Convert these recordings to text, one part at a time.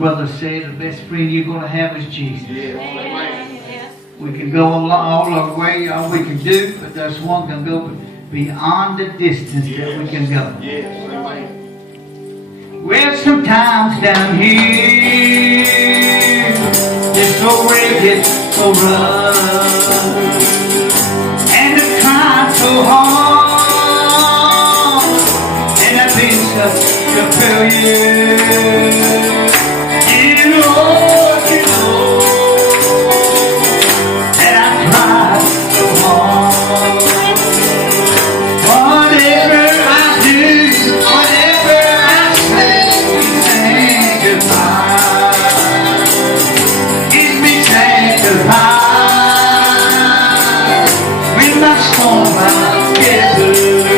brother said, the best friend you're going to have is Jesus. We can go all our way, all we can do, but there's one can go beyond the distance that we can go. Well, sometimes down here, it's so rugged, so rough, and the time's so hard, and I've been such a failure. You know, that I tried so hard. Whatever I do, whatever I say, goodbye. Give me sanctified with my storm out together.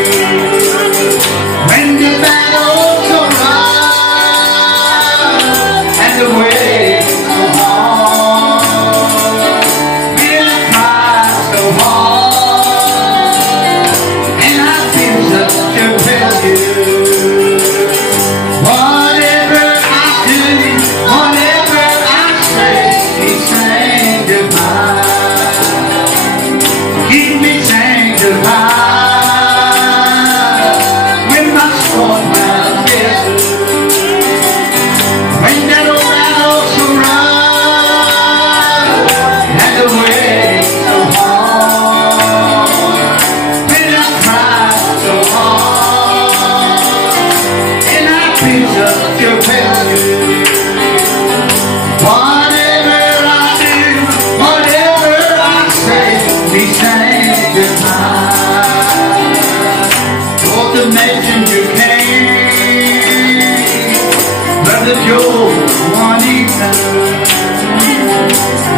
your failure. Whatever I do, whatever I say, be sanctified. For the messenger came, Brother Joe, one evening,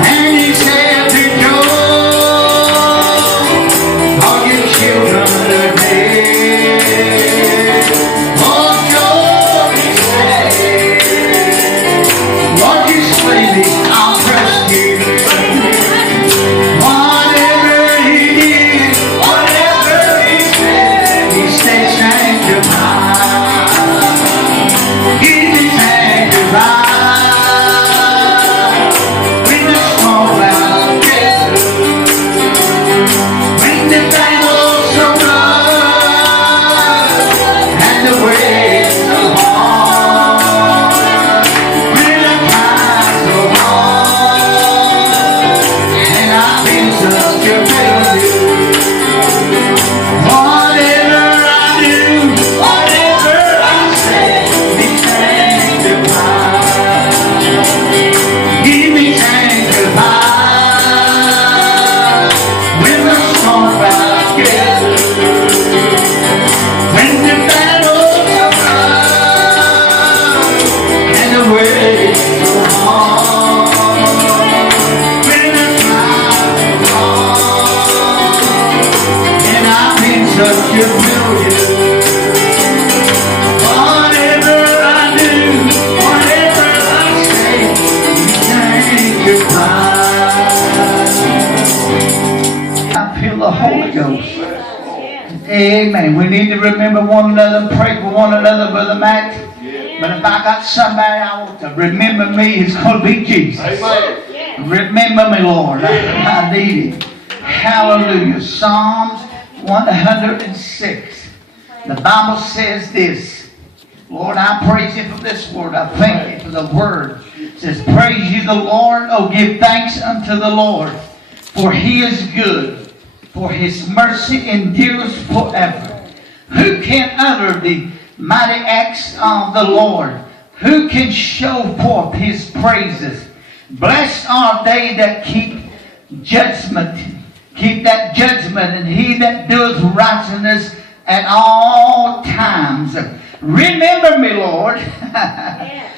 and he said to Joe, all your children are dead. Oh, Joe, he said, Lord, you slay me, I'll trust you. Whatever he did, whatever he said, he stayed sanctified. Keep me sanctified. When the storm clouds gather, when the battle's so rough and the waves so hard, when the times so hard and I've been such a failure. Whatever I do, whatever I say, be sanctified. Keep me sanctified. When the storm clouds gather, when the battle's so rough and the waves so hard, when the times so hard and I've been such a failure. Whatever I do, whatever I say, be sanctified. I feel the Holy Ghost. Amen. We need to remember one another and pray for one another, Brother Matt. But if I got somebody I want to remember me, it's going to be Jesus. Remember me, Lord. I need it. Hallelujah. Psalms 106. The Bible says this. Lord, I praise you for this word. I thank you for the word. It says, praise you the Lord. Oh, give thanks unto the Lord. For he is good. For his mercy endures forever. Who can utter the mighty acts of the Lord? Who can show forth his praises? Blessed are they that keep judgment. Keep that judgment, and he that doeth righteousness at all times. Remember me, Lord.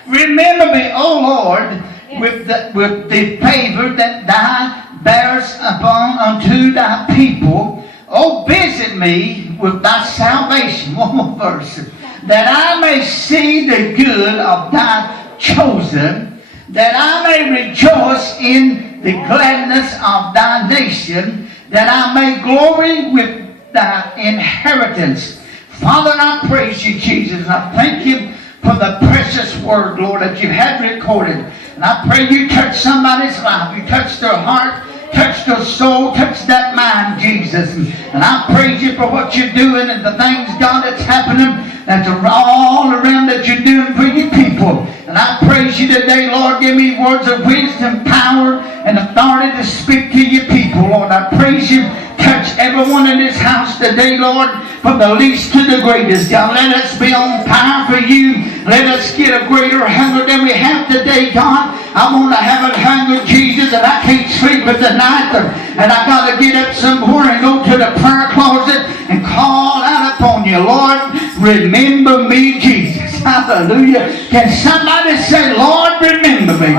Remember me, O Lord, with the favor that thou bearest upon unto thy people. Oh, visit me with thy salvation. One more verse. That I may see the good of thy chosen, that I may rejoice in the gladness of thy nation, that I may glory with thy inheritance. Father, I praise you, Jesus, and I thank you for the precious word, Lord, that you had recorded. And I pray you touch somebody's life. You touch their heart, touch their soul, touch that mind, Jesus. And I praise you for what you're doing and the things, God, that's happening, that's all around that you're doing for your people. And I praise you today, Lord. Give me words of wisdom, power, and authority to speak to your people, Lord. I praise you. Touch everyone in this house today, Lord, from the least to the greatest. God, let us be on fire for you. Let us get a greater hunger than we have today, God. I want to have a hunger, Jesus, and I can't sleep at the night. And I got to get up somewhere and go to the prayer closet and call out upon you. Lord, remember me, Jesus. Hallelujah. Can somebody say, Lord, remember me?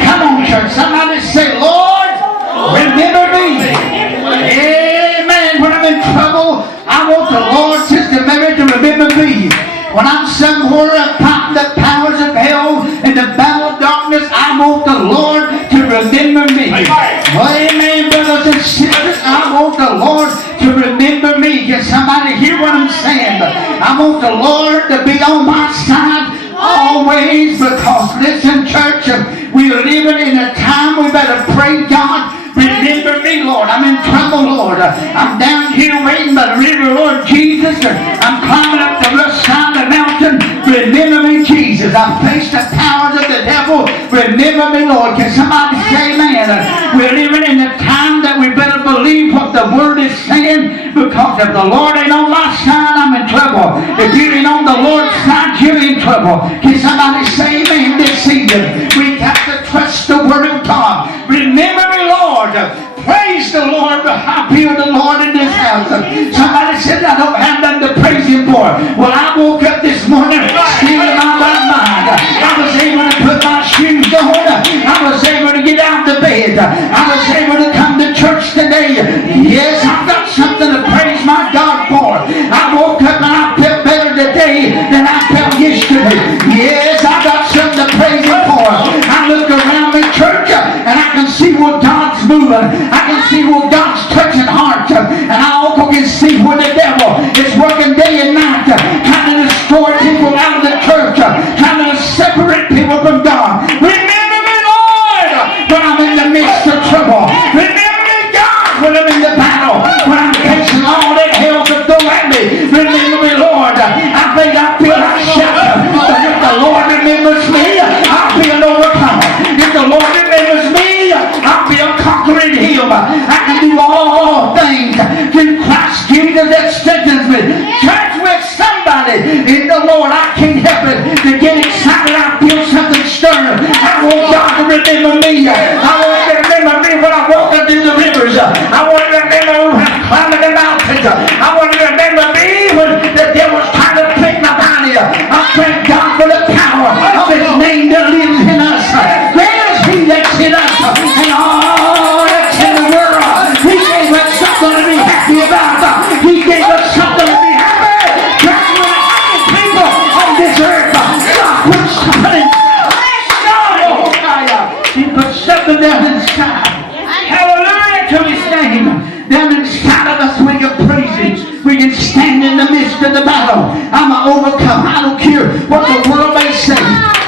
Come on, church. Somebody say, Lord, remember me. Amen. When I'm in trouble, I want the Lord, Sister Mary, to remember me. When I'm somewhere fighting the powers of hell in the battle of darkness, I want the Lord to remember me. Amen, brothers and sisters. I want the Lord to remember me. Can somebody hear what I'm saying? I want the Lord to be on my side always, because, listen, church, we are living in a time we better pray, God, remember me, Lord. I'm in trouble, Lord. I'm down here waiting by the river, Lord Jesus. I'm climbing up the rough side of the mountain. Remember me, Jesus. I face the powers of the devil. Remember me, Lord. Can somebody say amen? We're living in a time that we better believe what what the Word is saying, because if the Lord ain't on my side, I'm in trouble. If you ain't on the Lord's side, you're in trouble. Can somebody say amen this season? We got to trust the Word of God. Remember me, Lord. Praise the Lord. I feel the Lord in this house. Somebody said, I don't have nothing to praise Him for. Well, I woke up this morning still in my right mind. I was able to put my shoes on. I was able to get out of bed. I was able to come to church today. Yes, I've got something to praise my God for. I woke up and I felt better today than I felt yesterday. Yes, I got something to praise Him for. I look around the church and I can see where God's moving. I can see where God's touching hearts. And I also can see where the devil is working day and night, trying to destroy people out of the church, trying to separate people from God. Remember me, Lord, when I'm in the midst of trouble. Remember me, God, when I'm in the battle, when I'm facing all that hell to throw at me. Remember me, Lord. I think I feel like shouting, but if the Lord remembers me, I'll be an overcomer. If the Lord remembers me, I'll be a conquering him. I can do all things through Christ Jesus that strengthens me. Church, with somebody in the Lord, I can't help it to get excited. I feel something stirring. I want God to remember me. I want Him to remember me when I'm walking through the rivers. I want Him to remember when I'm climbing the mountains. I want Him to remember me when the devil's trying to take my body. I thank God for the power of His name that lives in us. There is He that's in us, and all that's in the world. He gave us something to be happy about. He gave us something to be happy. That's when all people on this earth, God put something inside. He put something down inside. Hallelujah to His name. Down inside of us we can praise Him. We can stand in the midst of the battle. I'm an overcomer. I don't care what the world may say.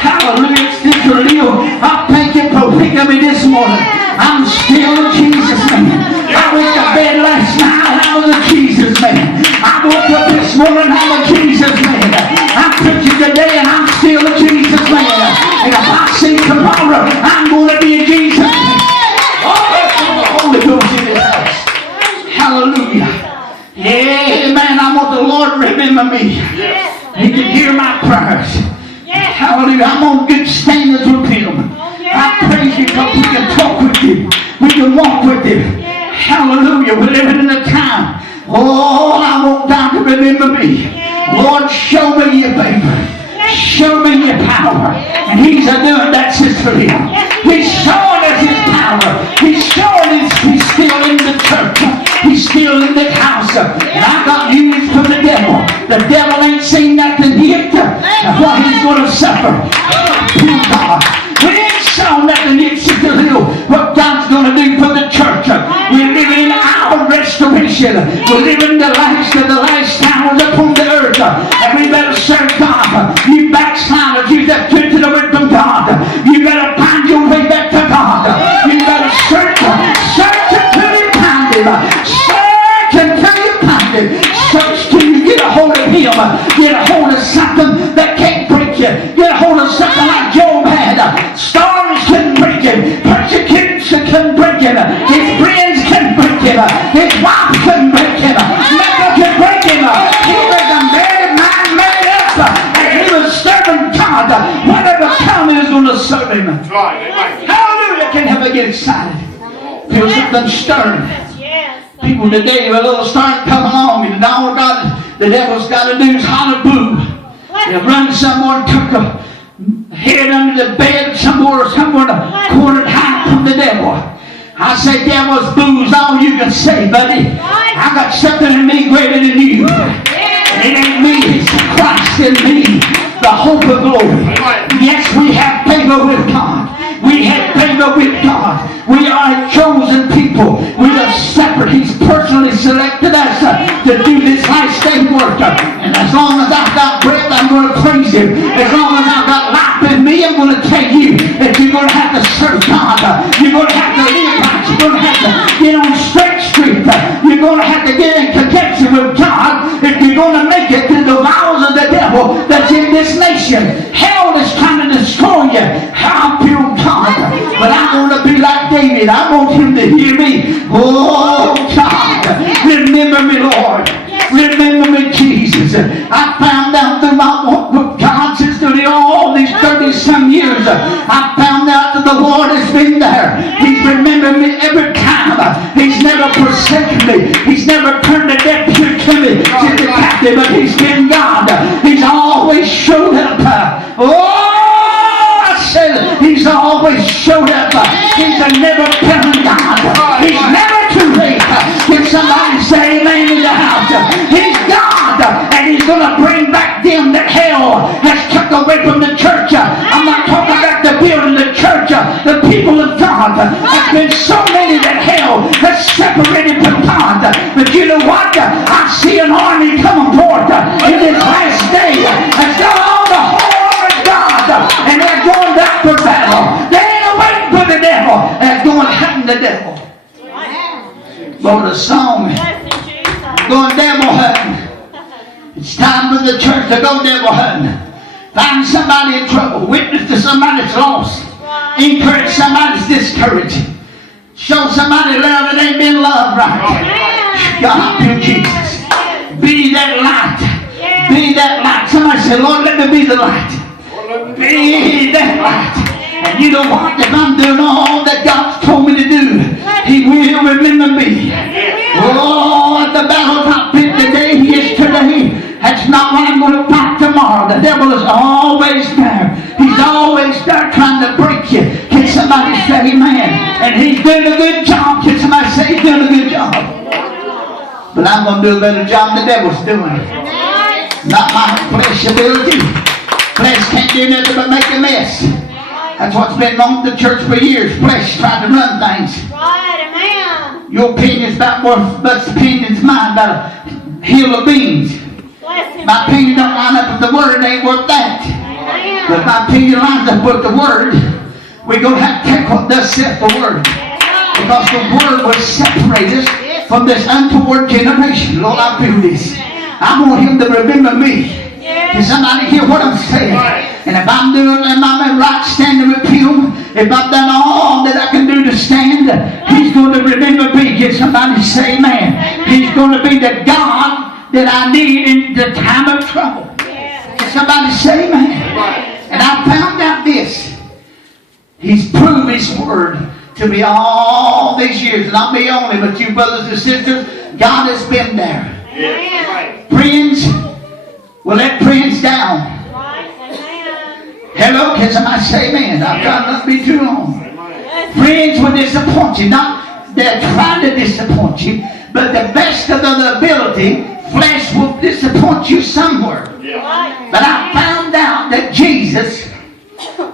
Hallelujah. It's still real. I thank Him for picking me this morning. I'm still a Jesus man. I went to bed last night. I was a Jesus man. I woke up this morning. I'm a Jesus man. I'm preaching today and I'm still a Jesus man. And if I see tomorrow, I'm going to be a Jesus man. Oh, the Holy Ghost in this house. Hallelujah. Amen. I want the Lord to remember me. He can hear my prayers. Hallelujah. I'm on good standards with Him. I praise Him because we can talk with Him. We can walk with Him. Hallelujah. We're living in a time. Oh, I want God to remember me. Lord, show me your favor. Show me your power. And He's doing that, Sister Leah. He's showing us His power. He's showing us He's still in the church. He's still in the house. And I got news from the devil. The devil ain't seen nothing yet of what he's going to suffer. Oh, God. We ain't shown nothing yet, Sister Hill, what God's going to do for the church. We're living in our restoration. We're living the last of the last hours upon the earth. And we better serve God. You backsliders, you that drifted away from God. You better find your way back to God. You better search until you find Him. Search until you find Him. Search till you get a hold of Him. Get a hold of something that can't break you. Get a hold of something like Job had. Storms couldn't break him. Persecution couldn't break him. His friends couldn't break him. His wife couldn't break him. Nothing could break him. He was a married man made up. And he was serving God. Whatever come, he was going to serve Him. Hallelujah. Can't help but get excited. Feel something stirring. People today have a little starting coming along, and all the devil's got to do is holler boo. They run somewhere and took a head under the bed somewhere in the corner hide from the devil. I say, devil's boo's all you can say, buddy. I got something in me greater than you. It ain't me, it's Christ in me, the hope of glory. Yes, we have favor with God. We have favor with God. We are a chosen people. We are separate. He's personally selected us to do this last day work. And as long as I've got breath, I'm going to praise Him. As long as I've got life in me, I'm going to tell you that you're going to have to serve God. You're going to have to live right. You're going to have to get on straight street. You're going to have to get in connection with God if you're going to make it through the vials of the devil that's in this nation. Hell is trying to destroy you. How pure God. But I'm going to be like David. I want Him to hear me. Oh, God. remember me, Lord. Remember me, Jesus. I found out through my walk with God since all these 30-some years. I found out that the Lord has been there. He's remembered me every time. He's never forsaken me. He's never turned a deaf ear to me since the captive, but He's been God. He's always showed up. Oh, I said He's always showed up. He's a never-failing God. He's never too late. Can somebody say amen in the house? He's God, and He's going to bring back them that hell has took away from the church. I'm not talking about the building, the church, the people of God. There's been so many that hell has separated from God. But you know what? I see an army coming forth in this last day. It's got all the whole army of God, and they're going back for battle. They ain't waiting for the devil. They're going hunting the devil. Lord, a song. Going devil hunting. It's time for the church to go devil hunting. Find somebody in trouble. Witness to somebody that's lost. Encourage somebody that's discouraged. Show somebody love that ain't been loved right. God, you Jesus. Be that light. Be that light. Somebody say, Lord, let me be the light. Be that light. And you know what? If I'm doing all that God's told me to do, He will remember me. Oh, at the battletop pit today, He is today. That's not what I'm going to fight tomorrow. The devil is always there. He's always there trying to break you. Can somebody say amen? And he's doing a good job. Can somebody say he's doing a good job? But I'm going to do a better job than the devil's doing. Not my flesh ability. Flesh can't do nothing but make a mess. That's what's been wrong with the church for years. Flesh trying to run things. Right, amen. Your opinion's about worth, but the opinion's mine about a hill of beans. My opinion don't line up with the word, it ain't worth that. Amen. But if my opinion lines up with the word, we're going to have to take what thus saith the word. Because the word will separate us from this untoward generation. Lord, I feel this. I want Him to remember me. Can somebody hear what I'm saying? And if I'm doing, am I in right standing with Him? If I've done all that I can do to stand, He's going to remember me. Can somebody say amen? He's going to be the God that I need in the time of trouble. Can somebody say amen? And I found out this. He's proved His word to me all these years. Not me only, but you brothers and sisters, God has been there. Friends will let friends down. Hello, can somebody say amen? I've tried not to be too long. Friends will disappoint you. Not they're trying to disappoint you, but the best of the ability, flesh will disappoint you somewhere. But I found out that Jesus,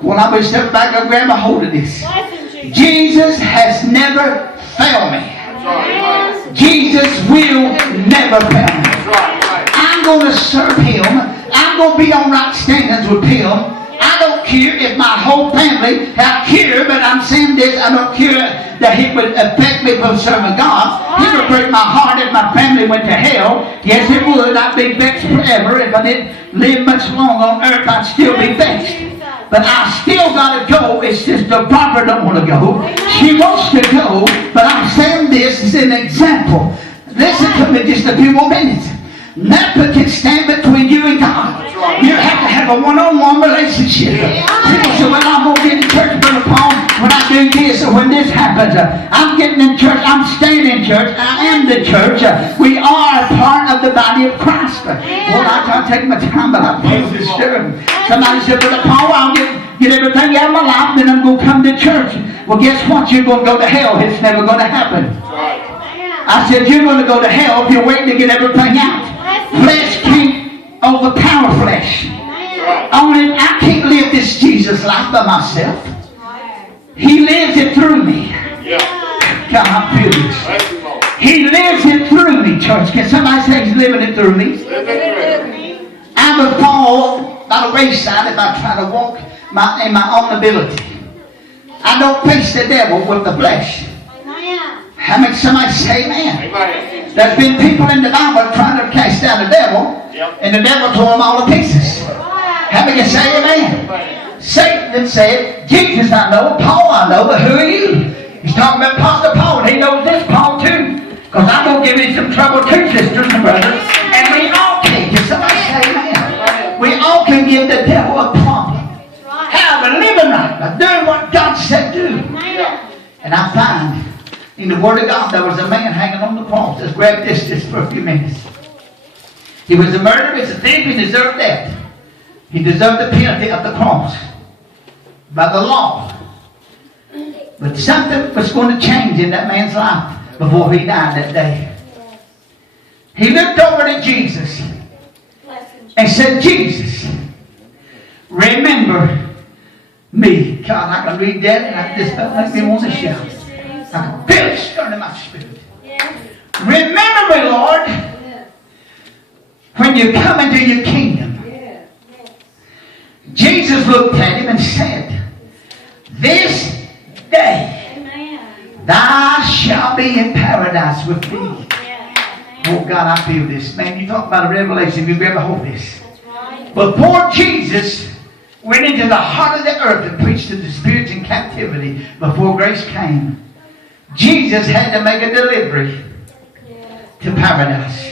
well, I'm going to step back and grab a hold of this. Jesus has never failed me. Jesus will never fail me. I'm going to serve Him. I'm going to be on right standings with Him. I don't care if my whole family, I care, but I'm saying this, I don't care that it would affect me from serving God. It would break my heart if my family went to hell. Yes, it would. I'd be vexed forever. If I didn't live much long on earth, I'd still be vexed. But I still got to go. It's just the daughter don't want to go. She wants to go, but I'm saying this as an example. Listen to me just a few more minutes. Nothing can stand between you and God. You have to have a one-on-one relationship. People say, well, I'm going to get in church, Brother Paul, when I do this or when this happens. I'm getting in church. I'm staying in church. I am the church. We are a part of the body of Christ. Well, I try to take my time, but I feel disturbed. Somebody said, Brother Paul, I'll get everything out of my life, then I'm going to come to church. Well, guess what? You're going to go to hell. It's never going to happen. I said, you're going to go to hell if you're waiting to get everything out. Flesh can't overpower flesh. Only I can't live this Jesus life by myself. He lives it through me. God, I feel this. He lives it through me, church. Can somebody say He's living it through me? I would fall by the wayside if I try to walk in my own ability. I don't face the devil with the flesh. How many somebody say amen? There's been people in the Bible trying to cast out the devil, and the devil tore them all to pieces. How many say amen? Satan said, Jesus I know, Paul I know, but who are you? He's talking about Apostle Paul, and he knows this Paul too. Because I'm going to give you some trouble too, sisters and brothers. And we all can. Can somebody say amen? We all can give the devil a problem. How? By living right. By doing what God said do. And I find in the Word of God there was a man hanging on the cross. Let's grab this just for a few minutes. He was a murderer. He was a thief. He deserved death. He deserved the penalty of the cross by the law. But something was going to change in that man's life before he died that day. He looked over to Jesus and said, Jesus, remember me. God, I can read that and I just felt like me want to shout. I can feel it stirring in my spirit. Remember me, Lord, when you come into your kingdom. Jesus looked at him and said, this day thou shalt be in paradise with me. Oh God, I feel this. Man, you talk about a revelation, you grab a hold of this. Before Jesus went into the heart of the earth and preached to the spirits in captivity before grace came, Jesus had to make a delivery to paradise.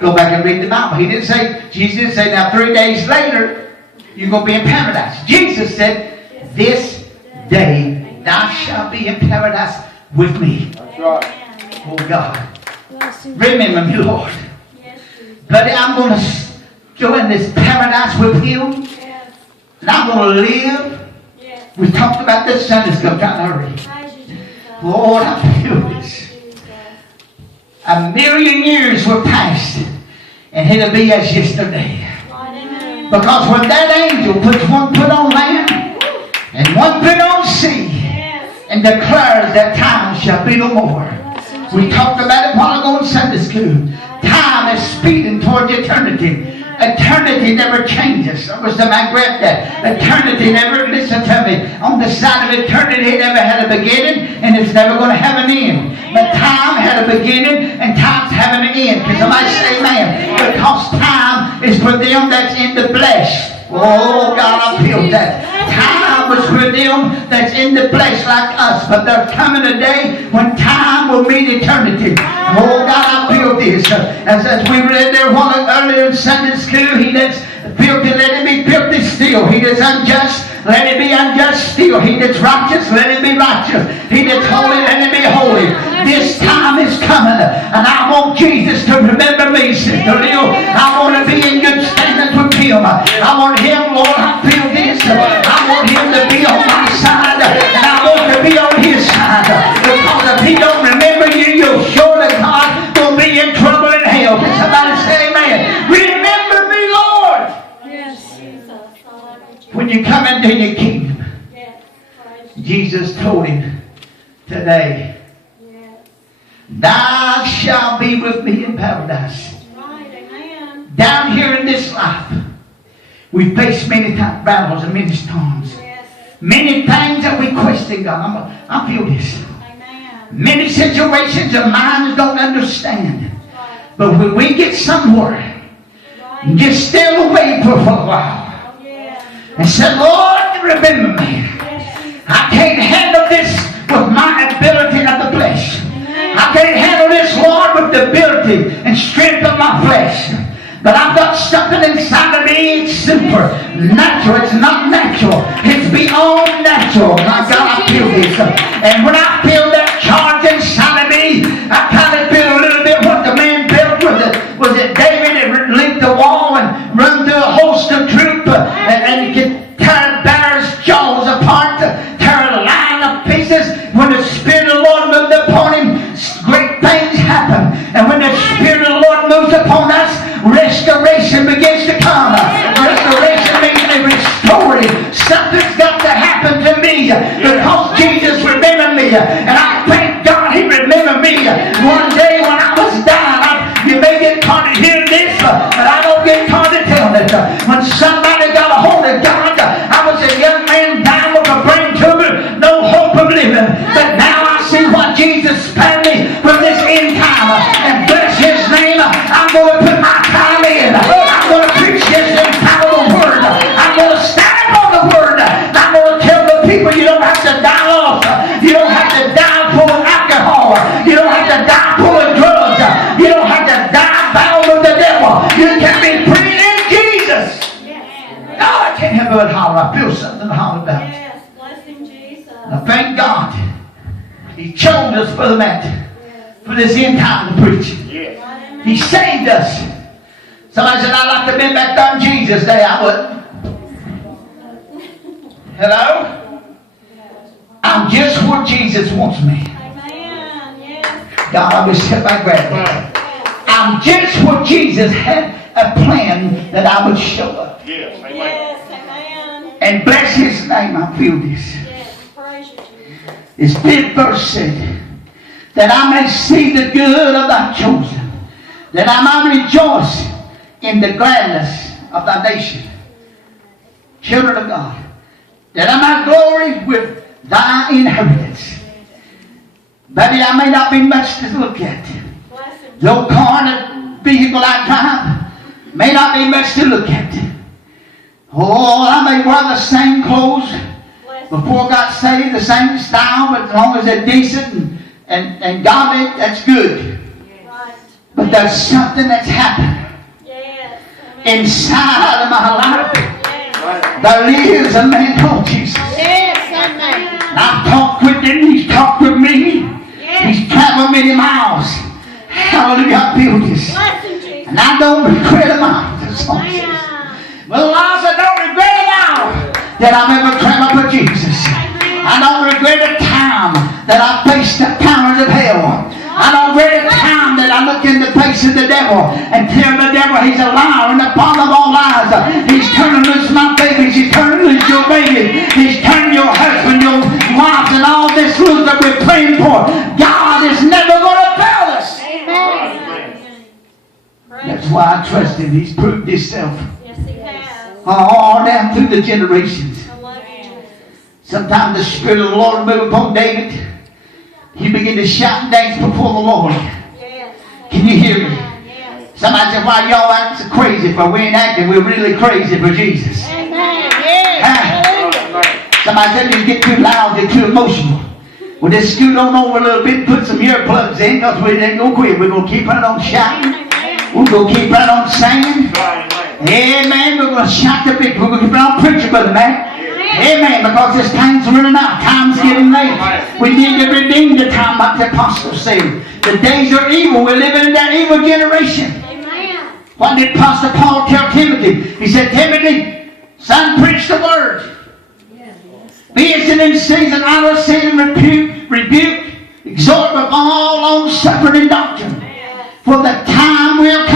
Go back and read the Bible. He didn't say, Jesus didn't say, now 3 days later, you're going to be in paradise. Jesus said, this day thou shalt be in paradise with me. That's right. Oh God. Remember me, Lord. But I'm going to go in this paradise with him. And I'm going to live. We talked about this Sunday school. I'm trying to hurry. Lord, I feel this. 1,000,000 years were passed, and it'll be as yesterday. Because when that angel puts one foot on land and one foot on sea and declares that time shall be no more. We talked about it a while ago in Sunday school. Time is speeding towards eternity. Eternity never changes. I wish somebody grabbed that. Eternity never, listen to me, on the side of eternity it never had a beginning and it's never going to have an end. But time had a beginning and time's having an end. Can somebody say amen? Because time is for them that's in the flesh. Oh God, I feel that. Time was for them that's in the flesh like us. But there's coming a day when time will meet eternity. Oh God, I feel this. As we read there earlier in Sunday school, he that's filthy, let it be filthy still. He that's unjust, let it be unjust still. He that's righteous, let it be righteous. He that's holy, let it be holy. This time is coming. And I want Jesus to remember me, Sister Lil. I want to be in good standing with him. I want him, Lord, I feel this. I want him to be on my side. And I want to be on his side. Because if he don't remember you, you're sure that God will be in trouble in hell. Can somebody say amen? Remember me, Lord. Yes, Jesus. When you come into your kingdom, Jesus told him today, thou shalt be with me in paradise. Down here in this life, we face many battles and many storms. Many things that we question God. I feel this. Many situations our minds don't understand. But when we get somewhere, just still away for a while and say, Lord, remember me. I can't handle this with my ability of the flesh. I can't handle this, Lord, with the ability and strength of my flesh. But I've got something inside of me. It's supernatural. It's not natural. It's beyond natural. My God, I feel this. And when I feel that charge inside of me, I kind of feel a little bit what the man built. Was it David that linked the wall and run through a host of troops and could tear bear's jaws apart, tear a lion of pieces? When the Spirit of the Lord moved upon him, great things happen. And when the Spirit of the Lord moves upon us, restoration begins to come. Restoration means a restoring. Something's got to happen to me because Jesus remembered me. And I thank God he remembered I can't help but holler. I feel something to holler about. Yes, bless him, Jesus. I thank God. He chose us for the matter. For this end time to preach. He saved us. Somebody said, I'd like to have been back there on Jesus' day. I wouldn't. Hello? I'm just where Jesus wants me. Amen. Yes. God, I wish if I grabbed that. I'm just where Jesus had a plan that I would show up. Yes. Amen. And bless his name, I feel this. Yes. Praise you, Jesus. His fifth verse said, that I may see the good of thy chosen, that I might rejoice in the gladness of thy nation. Children of God, that I might glory with thy inheritance. Baby, I may not be much to look at. The old car and the vehicle I drive may not be much to look at. Oh, I may wear the same clothes before I got saved, the same style, but as long as they're decent and godly, that's good. Right. But there's something that's happened inside of my life. There lives a man called Jesus. Yes, amen. I've talked with him, he's talked with me. He's traveled many miles. Hallelujah, I feel this. Bless him, Jesus. And I don't regret a mile. The song says. But Lord, I don't regret a mile that I've ever traveled for Jesus. I don't regret a time that I faced the powers of hell. I don't regret a time that I look in the face of the devil and tell the devil he's a liar and the father of all lies. He's turning loose my babies. He's turning loose your baby. He's turning your husband, your wife, and all this loose that we're praying for. God is never going to fail us. Amen. That's why I trust him. He's proved himself Yes, he has. all down through the generations. I love you, Jesus. Sometimes the Spirit of the Lord moved upon David. He began to shout and dance before the Lord. Yes. Can you hear me? Yes. Somebody said, why y'all acting so crazy for? We ain't acting. We're really crazy for Jesus. Amen. Yes. Somebody said you get too loud, get too emotional. Well, just scoot on over a little bit, put some earplugs in, because we ain't going to quit. We're going to keep right on shouting. We're going to keep right on singing. Amen. We're going to shout the victory. We're going to keep right on preaching, Brother Matt. Amen. Because this time's running out. Time's getting late. We need to redeem the time, like the apostles say. The days are evil. We're living in that evil generation. Amen. What did Apostle Paul tell Timothy? He said, Timothy, son, preach the word. Be instant in season, out of season, rebuke, exhort with all long suffering and doctrine. For the time will come.